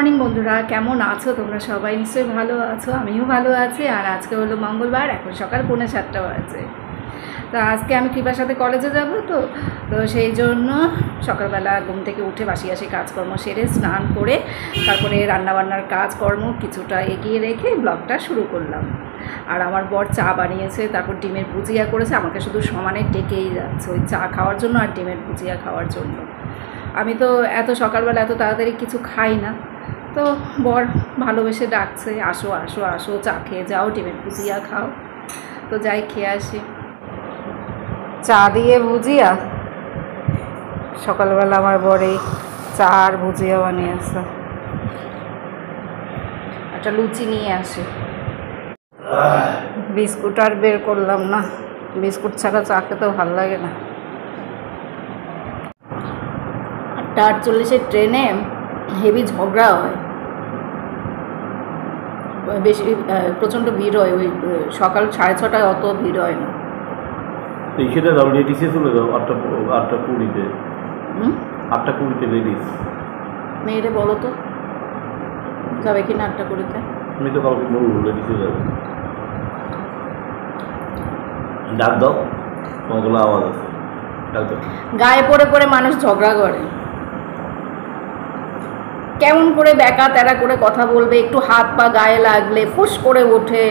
Morning বন্ধুরা, কেমন আছো তোমরা? সবাই নিশ্চয়ই ভালো আছো, আমিও ভালো আছি। আর আজকে হলো মঙ্গলবার, এখন সকাল 6:45 বাজে। তো আজকে আমি কৃপার সাথে কলেজে যাব, তো সেই জন্য সকালবেলা ঘুম থেকে উঠে বাসি কাজকর্ম সেরে স্নান করে তারপরে রান্নাবান্নার কাজকর্ম কিছুটা এগিয়ে রেখে ব্লগটা শুরু করলাম। আর আমার বর চা বানিয়েছে, তারপর ডিমের ভুজিয়া করেছে, আমাকে শুধু সমানে ডেকেই যাচ্ছে ওই চা খাওয়ার জন্য আর ডিমের ভুজিয়া খাওয়ার জন্য। আমি তো এত সকালবেলা এত তাড়াতাড়ি কিছু খাই না, তো বর ভালোবেসে ডাকছে, আসো আসো আসো, চা খেয়ে যাও, ডিমের ভুজিয়া খাও। তো যাই, খেয়ে আসি। চা দিয়ে ভুজিয়া, সকালবেলা আমার বর এই চা আর ভুজিয়া বানিয়েছে। একটা লুচি নিয়ে আসে, বিস্কুট আর বের করলাম না, বিস্কুট ছাড়া চা খেতেও ভালো লাগে না। 8:48 ট্রেনে হেভি ঝগড়া হয়, বেশি প্রচণ্ড ভিড় হয়। ওই সকাল 6:30টায় অত ভিড় হয় না। সেটা যাও, লেডিসে চলে যাও 8:20-তে। 8:20-তে লেডিস। মেয়েরে বলো তো যাবে কি না 8:20-তে? আমি তো কাউকে বলবো লেডিসে যাবে, ডাক দাও, তোমাগুলো আওয়াজ আছে, ডাক দাও। গায়ে পড়ে পড়ে মানুষ ঝগড়া করে, কেমন করে ব্যাকা তেরা করে কথা বলবে, একটু হাত পা গায়ে লাগলে ফুস করে ওঠে।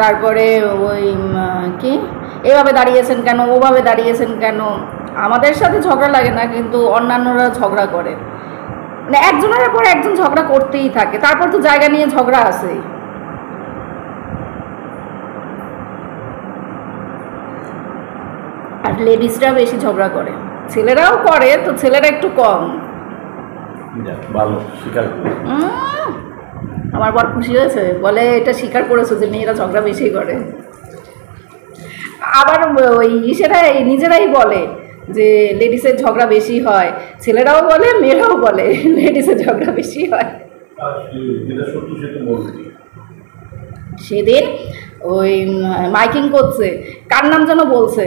তারপরে ওই কি এভাবে দাঁড়িয়েছেন কেন, ওভাবে দাঁড়িয়েছেন কেন। আমাদের সাথে ঝগড়া লাগে না, কিন্তু অন্যান্যরা ঝগড়া করে, মানে একজনের পর একজন ঝগড়া করতেই থাকে। তারপর তো জায়গা নিয়ে ঝগড়া আছে। আর লেডিসরা বেশি ঝগড়া করে, ছেলেরাও করে, তো ছেলেরা একটু কম। ভালো, স্বীকার আমার বর খুশি হয়েছে, বলে এটা স্বীকার করেছো যে মেয়েরা ঝগড়া বেশি করে। আবার ওই সেটাই নিজেরাই বলে যে লেডিসের ঝগড়া বেশি হয়, ছেলেরাও বলে মেয়েরাও বলে লেডিসের ঝগড়া বেশি হয়। সেদিন ওই মাইকিং করছে, কার নাম যেন বলছে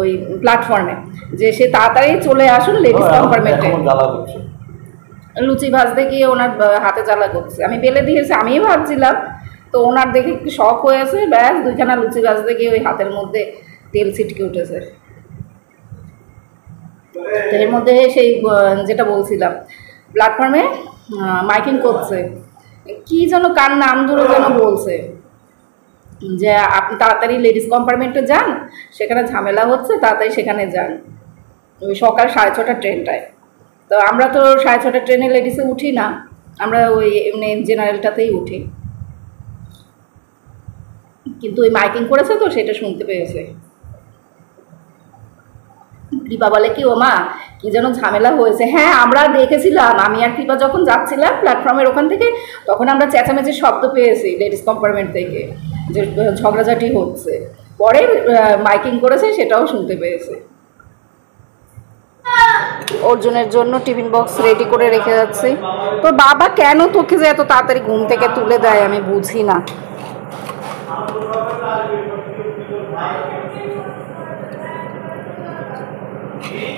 ওই প্ল্যাটফর্মে, যে সে তাড়াতাড়ি চলে আসুন লেডিস কম্পার্টমেন্টে। লুচি ভাজতে গিয়ে ওনার হাতে জ্বালা করছে, আমি বেলে দিয়েছি, আমিই ভাবছিলাম, তো ওনার দেখে একটু শখ হয়েছে, ব্যাস 2খানা লুচি ভাজতে গিয়ে ওই হাতের মধ্যে তেল ছিটকে উঠেছে। তো এর মধ্যে সেই যেটা বলছিলাম, প্ল্যাটফর্মে মাইকিং করছে, কি যেন কার নাম ধরে যেন বলছে যে আপনি তাড়াতাড়ি লেডিস কম্পার্টমেন্টে যান, সেখানে ঝামেলা হচ্ছে, তাড়াতাড়ি সেখানে যান, ওই সকাল 6:30 ট্রেনটায়। তো আমরা তো 6:30 ট্রেনে লেডিসে উঠি না, আমরা ওই এমনি জেনারেলটাতেই উঠি, কিন্তু ওই মাইকিং করেছে তো সেটা শুনতে পেয়েছে। কৃপা বলে কি, ও মা কি যেন ঝামেলা হয়েছে। হ্যাঁ, আমরা দেখেছিলাম, আমি আর কৃপা যখন যাচ্ছিলাম প্ল্যাটফর্মের ওখান থেকে, তখন আমরা চেঁচামেচির শব্দ পেয়েছি লেডিস কম্পার্টমেন্ট থেকে, যে ঝগড়াঝাটি হচ্ছে। পরে মাইকিং করেছে, সেটাও শুনতে পেয়েছে। অর্জুনের জন্য টিফিন বক্স রেডি করে রেখে যাচ্ছি। তোর বাবা কেন তোকে যে এত তাড়াতাড়ি ঘুম থেকে তুলে দেয় আমি বুঝি না।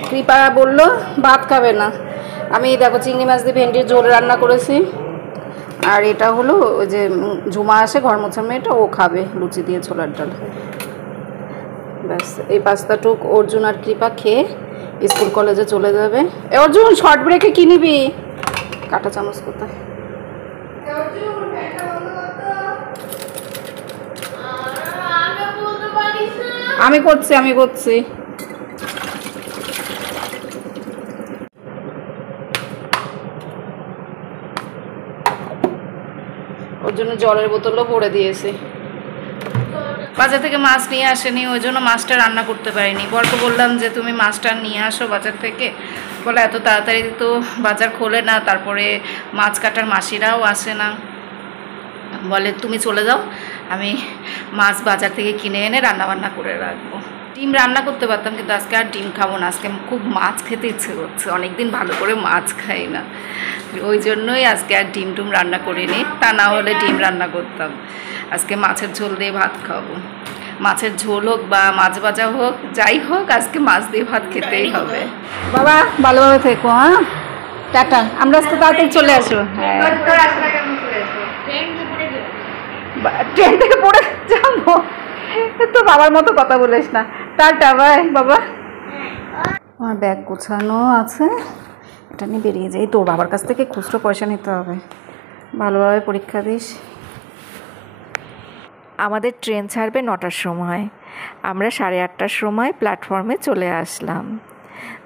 কৃপা বললো ভাত খাবে না, আমি দেখো চিংড়ি মাছ দিয়ে ভেন্ডির ঝোল রান্না করেছি। আর এটা হলো ওই যে ঝুমা আসে ঘর মোছার মেয়েটা, ও খাবে লুচি দিয়ে ছোলার ডাল। ব্যাস, এই পাস্তাটুক অর্জুন আর কৃপা খেয়ে স্কুল কলেজে চলে যাবে। অর্জুন শর্ট ব্রেকে কি নিবি? কাঁটা চামচ কোথায়? আমি করছি। ওর জন্য জলের বোতলও ভরে দিয়েছি। বাজার থেকে মাছ নিয়ে আসেনি, ওই জন্য মাছটা রান্না করতে পারিনি। বরকে বললাম যে তুমি মাছটা নিয়ে আসো বাজার থেকে, বলে এত তাড়াতাড়ি তো বাজার খোলে না, তারপরে মাছ কাটার মাসিরাও আসে না, বলে তুমি চলে যাও, আমি মাছ বাজার থেকে কিনে এনে রান্নাবান্না করে রাখবো। ডিম রান্না করতে পারতাম, কিন্তু আজকে আর ডিম খাবো না, আজকে খুব মাছ খেতে ইচ্ছে করছে, অনেকদিন ভালো করে মাছ খাই না, ওই জন্যই আজকে আর ডিম টুম রান্না করিনি। তা না হলে ডিম রান্না করতাম। আজকে মাছের ঝোল দিয়ে ভাত খাবো, মাছের ঝোল হোক বা মাছ ভাজা হোক, যাই হোক আজকে মাছ দিয়ে ভাত খেতেই হবে। বাবা ভালোভাবে থেকো, হ্যাঁ টাটা, আমরা আজকে তাড়াতাড়ি চলে আসবো। হ্যাঁ, ট্রেন থেকে পড়ে যাবো তো, বাবার মতো কথা বলিস না। টাটা, বাই বাবা। আমার ব্যাগ গোছানো আছে, এটা নিয়ে বেরিয়ে যাই। তোর বাবার কাছ থেকে খুচরো পয়সা নিতে হবে, ভালোভাবে পরীক্ষা দিস। আমাদের ট্রেন ছাড়বে 9টার সময়, আমরা 8:30টার সময় প্ল্যাটফর্মে চলে আসলাম,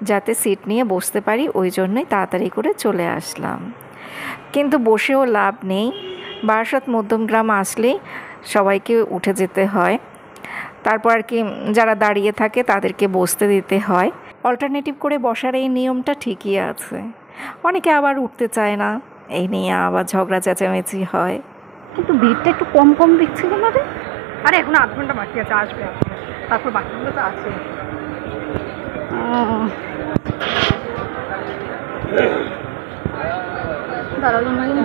যাতে সিট নিয়ে বসতে পারি, ওই জন্যই তাড়াতাড়ি করে চলে আসলাম। কিন্তু বসেও লাভ নেই, বারাসাত মধ্যমগ্রাম আসলেই সবাইকে উঠে যেতে হয়, তারপর আর কি যারা দাঁড়িয়ে থাকে তাদেরকে বসতে দিতে হয়। অল্টারনেটিভ করে বসার এই নিয়মটা ঠিকই আছে, অনেকে আবার উঠতে চায় না, এই নিয়ে আবার ঝগড়া চেঁচামেচি হয়। কিন্তু ভিড়টা একটু কম কম দেখছিল না রে? আরে এখন 8 ঘন্টা বাকি আছে, আসবে তারপর বাকিগুলো তো আছে।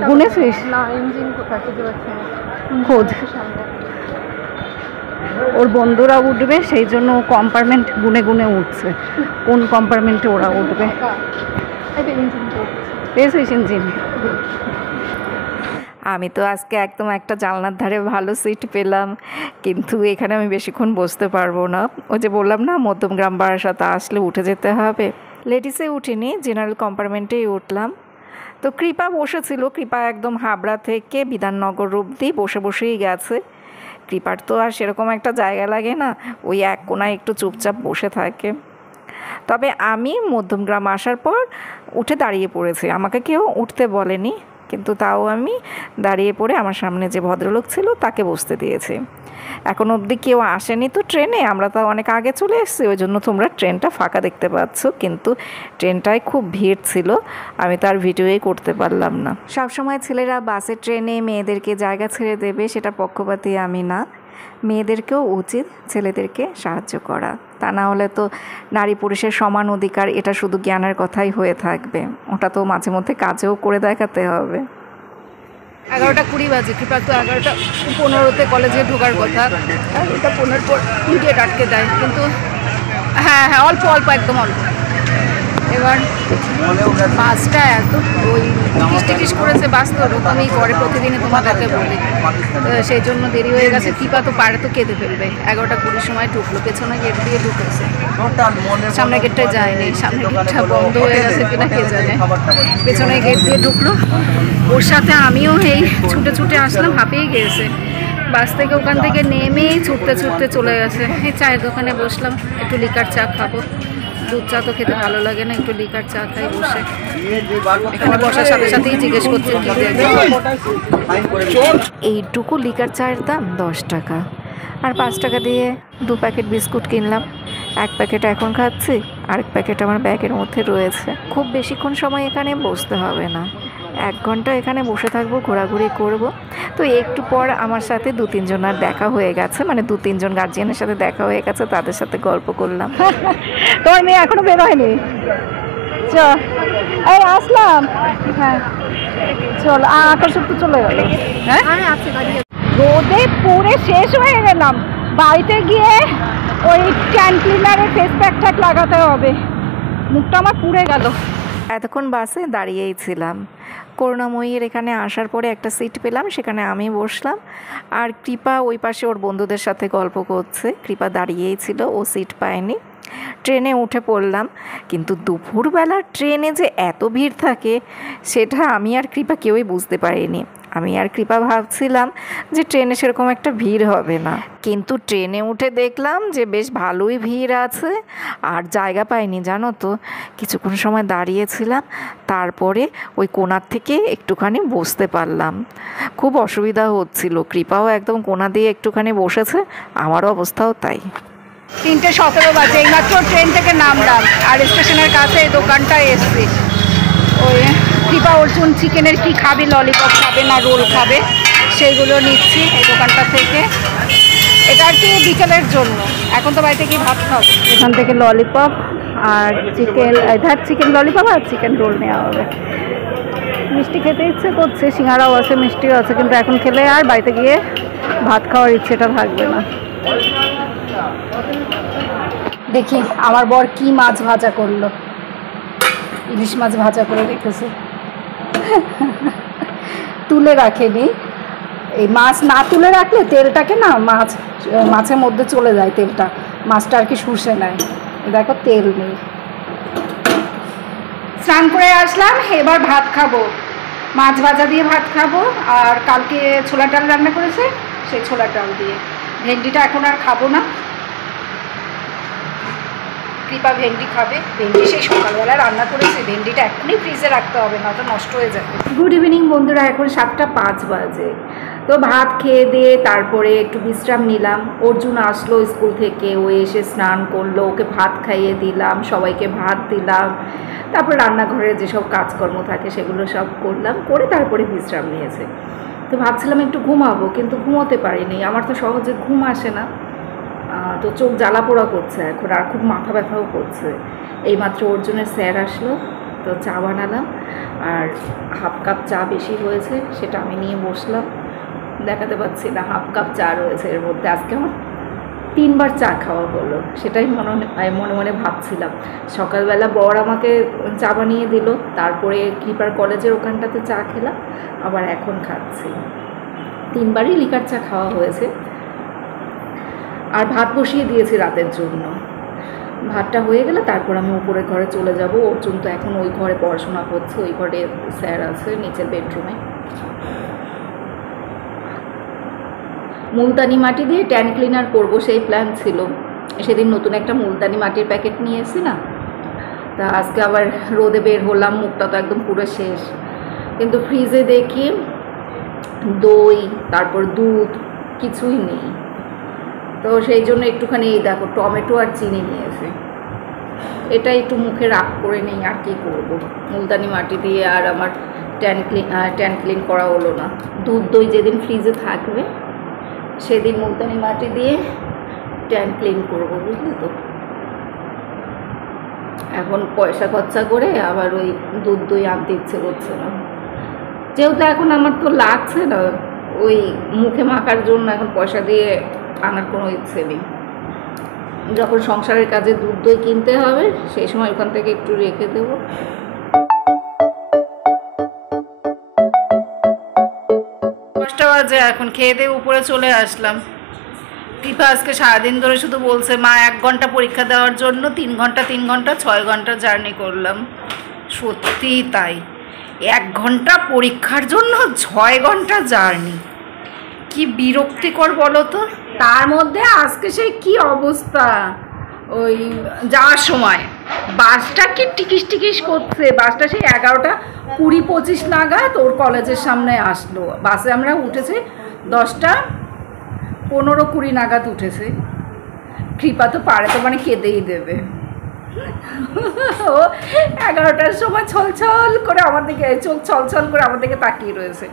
গুনেছিস না? ইঞ্জিন কোথায় খুঁজে পাচ্ছি না, খোঁজ। ওর বন্ধুরা উঠবে, সেই জন্য ও কম্পার্টমেন্ট গুনে গুনে উঠছে, কোন কম্পার্টমেন্টে ওরা উঠবে। পেয়েছিস ইঞ্জিন? আমি তো আজকে একদম একটা জানলার ধারে ভালো সিট পেলাম, কিন্তু এখানে আমি বেশিক্ষণ বসতে পারবো না। ওই যে বললাম না, মধ্যমগ্রাম বারাসাত আসলে উঠে যেতে হবে। লেডিসে উঠিনি, জেনারেল কম্পার্টমেন্টেই উঠলাম। তো কৃপা বসেছিল, কৃপা একদম হাবড়া থেকে বিধাননগর অবধি বসে বসেই গেছে। কৃপার তো আর সেরকম একটা জায়গা লাগে না, ওই এক কোনায় একটু চুপচাপ বসে থাকে। তবে আমি মধ্যমগ্রাম আসার পর উঠে দাঁড়িয়ে পড়েছি, আমাকে কেউ উঠতে বলেনি, কিন্তু তাও আমি দাঁড়িয়ে পড়ে আমার সামনে যে ভদ্রলোক ছিল তাকে বসতে দিয়েছি। এখন অবধি কেউ আসেনি তো ট্রেনে, আমরা তো অনেক আগে চলে এসেছি, ওই জন্য তোমরা ট্রেনটা ফাঁকা দেখতে পাচ্ছ, কিন্তু ট্রেনটায় খুব ভিড় ছিল, আমি তো আর ভিডিওই করতে পারলাম না। সবসময় ছেলেরা বাসে ট্রেনে মেয়েদেরকে জায়গা ছেড়ে দেবে সেটা পক্ষপাতী আমি না, মেয়েদেরকেও উচিত ছেলেদেরকে সাহায্য করা, তা না হলে তো নারী পুরুষের সমান অধিকার এটা শুধু জ্ঞানের কথাই হয়ে থাকবে, ওটা তো মাঝে মধ্যে কাজেও করে দেখাতে হবে। 11:20 বাজে, কৃপা তো 11:15 কলেজে ঢোকার কথা, আর এটা 15 পর গেট আটকে দেয়, কিন্তু হ্যাঁ হ্যাঁ অল্প অল্প, একদম অল্প। এবার বাসটা এত ওই টিকিস করেছে, বাস তো ওরকমই করে প্রতিদিনই, তোমাদেরকে বলি, সেই জন্য দেরি হয়ে গেছে। কৃপা তো পারে তো কেঁদে ফেলবে। 11:20 সময় ঢুকলো, পেছনে গেট দিয়ে ঢুকেছে, সামনে গেটটা যায়নি, সামনে গেটটা বন্ধ হয়ে গেছে কিনা কে জানে, পেছনে গেট দিয়ে ঢুকলো। ওর সাথে আমিও এই ছুটে ছুটে আসলাম, হাঁপিয়ে গিয়েছে। বাস থেকে ওখান থেকে নেমেই ছুটতে ছুটতে চলে গেছে। এই চায়ের দোকানে বসলাম, একটু লিকার চা খাবো, দুধ চা তো খেতে ভালো লাগে না, একটু লিকার চা খাই বসে। এখানে বসার সাথে সাথেই জিজ্ঞেস করছে কি দেখবে। এইটুকু লিকার চায়ের দাম 10 টাকা, আর 5 টাকা দিয়ে 2 প্যাকেট বিস্কুট কিনলাম। 1 প্যাকেট এখন খাচ্ছি, আরেক প্যাকেট আমার ব্যাগের মধ্যে রয়েছে। খুব বেশিক্ষণ সময় এখানে বসতে হবে না, 1 ঘন্টা এখানে বসে থাকবো, ঘোরাঘুরি করব। তো একটু পর আমার সাথে 2-3 জনের দেখা হয়ে গেছে, মানে 2-3 জন গার্জিয়ানের সাথে দেখা হয়ে গেছে, তাদের সাথে গল্প করলাম। তোমার মেয়ে এখনো বের হয়নি? চল, এই আসলাম। হ্যাঁ চল, আকাশ তো চলে গেল। হ্যাঁ রোদে পুরে শেষ হয়ে গেলাম, বাড়িতে গিয়ে ওই ক্যান ক্লিনারের ফেস প্যাক লাগাতে হবে, মুখটা আমার পুড়ে গেল। এতক্ষণ বাসে দাঁড়িয়েই ছিলাম, করুণাময়ীর এখানে আসার পরে একটা সিট পেলাম, সেখানে আমি বসলাম, আর কৃপা ওই পাশে ওর বন্ধুদের সাথে গল্প করছে। কৃপা দাঁড়িয়েই ছিল, ও সিট পায়নি। ট্রেনে উঠে পড়লাম, কিন্তু দুপুরবেলা ট্রেনে যে এত ভিড় থাকে সেটা আমি আর কৃপা কেউই বুঝতে পারিনি। আমি আর কৃপা ভাবছিলাম যে ট্রেনে সেরকম একটা ভিড় হবে না, কিন্তু ট্রেনে উঠে দেখলাম যে বেশ ভালোই ভিড় আছে, আর জায়গা পাইনি জানো তো। কিছুক্ষণ সময় দাঁড়িয়েছিলাম, তারপরে ওই কোণার থেকে একটুখানি বসতে পারলাম। খুব অসুবিধা হচ্ছিল, কৃপাও একদম কোণা দিয়ে একটুখানি বসেছে, আমারও অবস্থাও তাই। 3:17 বাজে, এইমাত্র ট্রেন থেকে নামলাম, আর স্টেশনের কাছে এই দোকানটা এসছি। ওই কৃপা অর্জুন চিকেনের কি খাবে, ললিপপ খাবে না রোল খাবে, সেইগুলো নিচ্ছি এই দোকানটা থেকে। এটা আর কি বিকেলের জন্য, এখন তো বাড়িতে গিয়ে ভাত খাবো। এখান থেকে ললিপপ আর চিকেন, চিকেন ললিপপ আর চিকেন রোল নেওয়া হবে। মিষ্টি খেতে ইচ্ছে করছে, সিঙ্গারাও আছে মিষ্টিও আছে, কিন্তু এখন খেলে আর বাড়িতে গিয়ে ভাত খাওয়ার ইচ্ছেটা থাকবে না। দেখি আমার বর কি মাছ ভাজা করলো। ইলিশ মাছ ভাজা করে রেখেছে, তুলে রাখেনি। এই মাছ না তুলে রাখলে তেলটাকে না মাছের মধ্যে চলে যায় তেলটা, মাছটা আর কি শুষে নেয়। দেখো তেল নেই। স্নান করে আসলাম, এবার ভাত খাবো, মাছ ভাজা দিয়ে ভাত খাবো। আর কালকে ছোলা ডাল রান্না করেছে, সেই ছোলা ডাল দিয়ে। ভেন্ডিটা এখন আর খাবো না, কৃপা ভেন্ডি খাবে। ভেন্ডি সেই সকালবেলা রান্না করেছে, ভেন্ডিটা এখনই ফ্রিজে রাখতে হবে, না তো নষ্ট হয়ে যাবে। গুড ইভিনিং বন্ধুরা, এখন 7:05 বাজে। তো ভাত খেয়ে দিয়ে তারপরে একটু বিশ্রাম নিলাম। অর্জুন আসলো স্কুল থেকে, ও এসে স্নান করলো, ওকে ভাত খাইয়ে দিলাম, সবাইকে ভাত দিলাম। তারপর রান্নাঘরে যেসব কাজকর্ম থাকে সেগুলো সব করলাম, করে তারপরে বিশ্রাম নিয়েছে। তো ভাবছিলাম একটু ঘুমাবো, কিন্তু ঘুমোতে পারিনি, আমার তো সহজে ঘুম আসে না। তো চোখ জ্বালা পোড়া করছে এখন, আর খুব মাথা ব্যথাও করছে। এইমাত্র অর্জুনের স্যার আসলো, তো চা বানালাম, আর হাফ কাপ চা বেশি হয়েছে সেটা আমি নিয়ে বসলাম। দেখাতে পাচ্ছি না, হাফ কাপ চা রয়েছে এর মধ্যে। আজকে আমার 3বার চা খাওয়া হলো, সেটাই মনে মনে ভাবছিলাম। সকালবেলা বর আমাকে চা বানিয়ে দিল, তারপরে কৃপার কলেজের ওখানটাতে চা খেলাম, আবার এখন খাচ্ছি। 3বারই লিকার চা খাওয়া হয়েছে। আর ভাত বসিয়ে দিয়েছি রাতের জন্য। ভাতটা হয়ে গেলে তারপর আমি উপরের ঘরে চলে যাব। অর্জুন তো এখন ওই ঘরে পড়াশোনা করছে, ওই ঘরে স্যার আছে নিচের বেডরুমে। মুলতানি মাটি দিয়ে ট্যান ক্লিনার করব সেই প্ল্যান ছিল। সেদিন নতুন একটা মুলতানি মাটির প্যাকেট নিয়ে এসেছি না, তা আজকে আবার রোদে বের হলাম, মুখটা তো একদম পুরো শেষ। কিন্তু ফ্রিজে দেখি দই, তারপর দুধ কিছুই নেই। তো সেই জন্য একটুখানি এই দেখো টমেটো আর চিনি নিয়েছি, এটা একটু মুখে রাগ করে নেই, আর কি করবো। মুলতানি মাটি দিয়ে আর আমার ট্যান ক্লিন করা হলো না। দুধ দই যেদিন ফ্রিজে থাকবে সেদিন মুলতানি মাটি দিয়ে ট্যান ক্লিন করবো, বুঝলি তো। এখন পয়সা খরচা করে আবার ওই দুধ দই আনতে ইচ্ছে করছে না, যেহেতু এখন আমার তো লাগছে না ওই মুখে মাখার জন্য, এখন পয়সা দিয়ে আনার কোনো ইচ্ছে নেই। যখন সংসারের কাজে দুধ দই কিনতে হবে সেই সময় ওখান থেকে একটু রেখে দেবো। বাজে এখন, খেয়ে দিয়ে উপরে চলে আসলাম। কৃপা আজকে সারাদিন ধরে শুধু বলছে মা 1 ঘন্টা পরীক্ষা দেওয়ার জন্য 3 ঘন্টা 6 ঘন্টা জার্নি করলাম। সত্যি তাই, 1 ঘন্টা পরীক্ষার জন্য 6 ঘন্টা জার্নি, কি বিরক্তিকর বলো তো। তার মধ্যে আজকে সেই কি অবস্থা, ওই যাওয়ার সময় বাসটা কি টিকিস টিকিস করছে। বাসটা সেই 11টা 20-25 নাগাদ ওর কলেজের সামনে আসলো। বাসে আমরা উঠেছি 10টা 15-20 নাগাদ উঠেছে। কৃপা তো পারে তো মানে কেঁদেই দেবে। ও 11টার সময় ছলছল করে আমার দিকে, চোখ ছলছল করে আমার দিকে তাকিয়ে রয়েছে।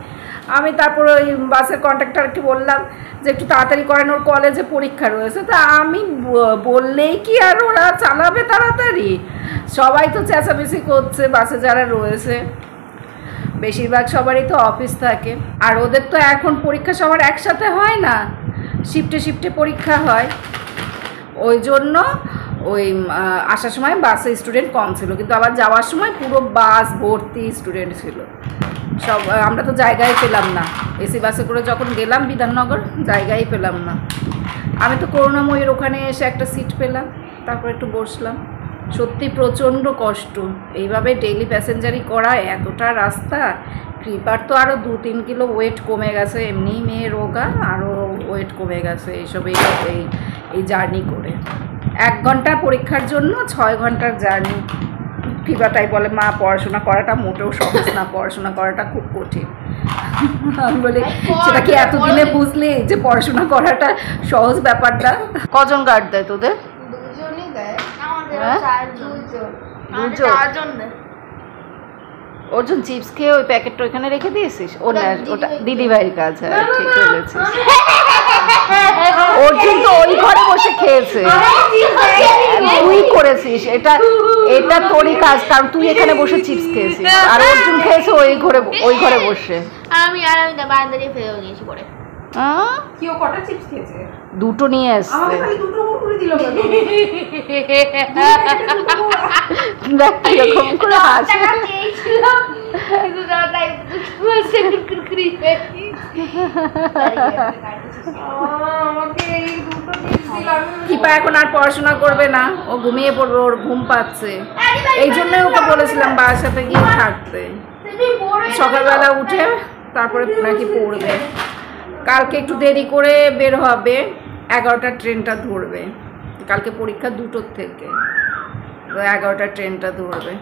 আমি তারপর ওই বাসের কন্ডাক্টরকে বললাম যে একটু তাড়াতাড়ি করেন, ওর কলেজে পরীক্ষা রয়েছে। তা আমি বললেই কি আর ওরা চালাবে তাড়াতাড়ি, সবাই তো চেঁচামেচি করছে বাসে যারা রয়েছে। বেশিরভাগ সবারই তো অফিস থাকে, আর ওদের তো এখন পরীক্ষা সবার একসাথে হয় না, শিফটে শিফটে পরীক্ষা হয়। ওই জন্য ওই আসার সময় বাসে স্টুডেন্ট কম ছিল, কিন্তু আবার যাওয়ার সময় পুরো বাস ভর্তি স্টুডেন্ট ছিল। সব আমরা তো জায়গায় পেলাম না, এসি বাসে করে যখন গেলাম বিধাননগর জায়গায় পেলাম না। আমি তো করুণাময়ীর ওখানে এসে একটা সিট পেলাম, তারপর একটু বসলাম। সত্যি প্রচণ্ড কষ্ট এইভাবে ডেইলি প্যাসেঞ্জারি করা, এতটা রাস্তা। কৃপার তো আরও 2-3 কিলো ওয়েট কমে গেছে, এমনিই মেয়ে রোগা, আরও ওয়েট কমে গেছে এইসব এই জার্নি করে। 1 ঘন্টা পরীক্ষার জন্য 6 ঘন্টার জার্নি। কৃপাটাই বলে মা পড়াশোনা করাটা মোটেও সহজ না, পড়াশোনা করাটা খুব কঠিন। আমি বলি সেটা কি এতদিনে বুঝলি যে পড়াশোনা করাটা সহজ ব্যাপারটা। কজন গার্ড দেয় তোদের? দুজনই দেয়, আমাদের হ্যাঁ? 4জন দেয়। অর্জুন চিপস খেয়ে ওই প্যাকেটটা ওইখানে রেখে দিয়েছিস? ওটা দিদিভাইয়ের কাজ। হ্যাঁ ঠিক বলেছিস। অর্জুন তো ওই ঘরে বসে খেয়েছে, তুই করেছিস এটা তোরই কাজ, কারণ তুই এখানে বসে চিপস খেয়েছিস, আর অর্জুন খেয়েছে ওই ঘরে বসে। আমি বারান্দা দিয়ে ফেলে দিয়েছি পরে। কি ও কটা চিপস খেয়েছে? দুটো নিয়ে এসছে দুটো কুরকুরি দিল দেখ কিরকম করে হাসে টাকা চেয়েছিলাম কিন্তু দাদাই বলছে কুরকুরি পেয়েছি আমাকে এই দুটো দিয়েছিলাম কিপা এখন আর পড়াশোনা করবে না, ও ঘুমিয়ে পড়বে, ওর ঘুম পাচ্ছে। এই জন্যই ওকে বলেছিলাম বাসাতে গিয়ে থাকতে, সকালবেলা উঠে তারপরে নাকি পড়বে। কালকে একটু দেরি করে বের হবে, 11টার ট্রেনটা ধরবে। কালকে পরীক্ষা 2টোর থেকে, তো 11টার ট্রেনটা ধরবে।